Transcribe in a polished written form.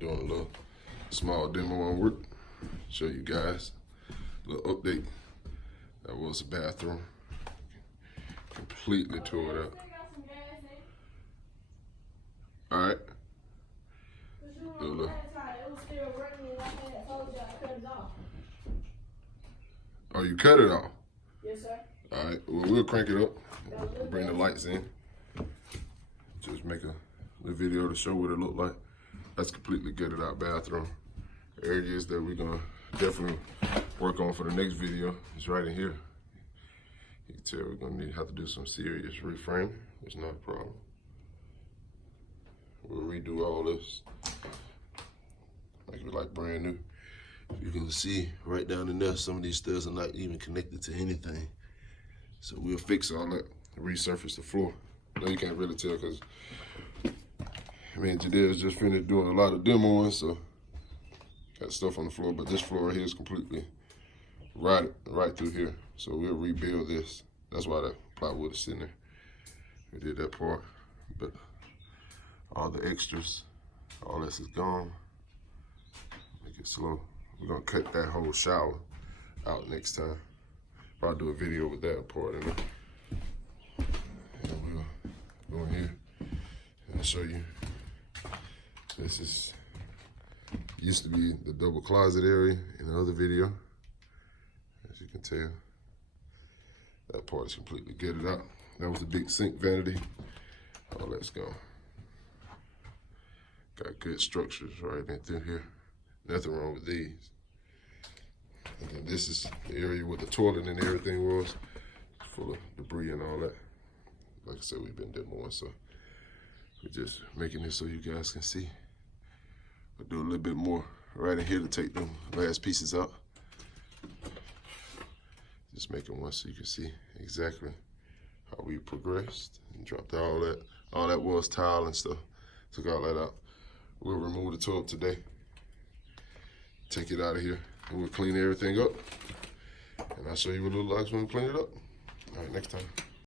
doing a little small demo on work. Show you guys a little update. That was the bathroom. Completely tore it up. All right. Oh, you cut it off? Yes, sir. All right. Well, we'll crank it up. Bring the lights in. Just make a video to show what it looked like. That's completely gutted out bathroom. Areas that we're gonna definitely work on for the next video is right in here. You can tell we're gonna have to do some serious reframing. It's not a problem. We'll redo all this, make it like brand new. You can see right down in there, some of these studs are not even connected to anything. So we'll fix all that, resurface the floor. Now you can't really tell because me and Jadea's just finished doing a lot of demoing, so got stuff on the floor, but this floor right here is completely rotted right through here. So we'll rebuild this. That's why that plywood is sitting there. We did that part, but all the extras, all this is gone. Make it slow. We're gonna cut that whole shower out next time. Probably do a video with that part in it. And we'll go in here and I'll show you. This is used to be the double closet area in the other video. As you can tell, that part is completely gutted out. That was the big sink vanity. All that's gone. Got good structures right in through here. Nothing wrong with these. And then this is the area where the toilet and everything was. Full of debris and all that. Like I said, we've been demoing, so we're just making this so you guys can see. We'll do a little bit more right in here to take them last pieces out. Just making one so you can see exactly how we progressed and dropped all that. All that was tile and stuff. Took all that out. We'll remove the tub today. Take it out of here and we'll clean everything up. And I'll show you what it looks like when we clean it up. All right, next time.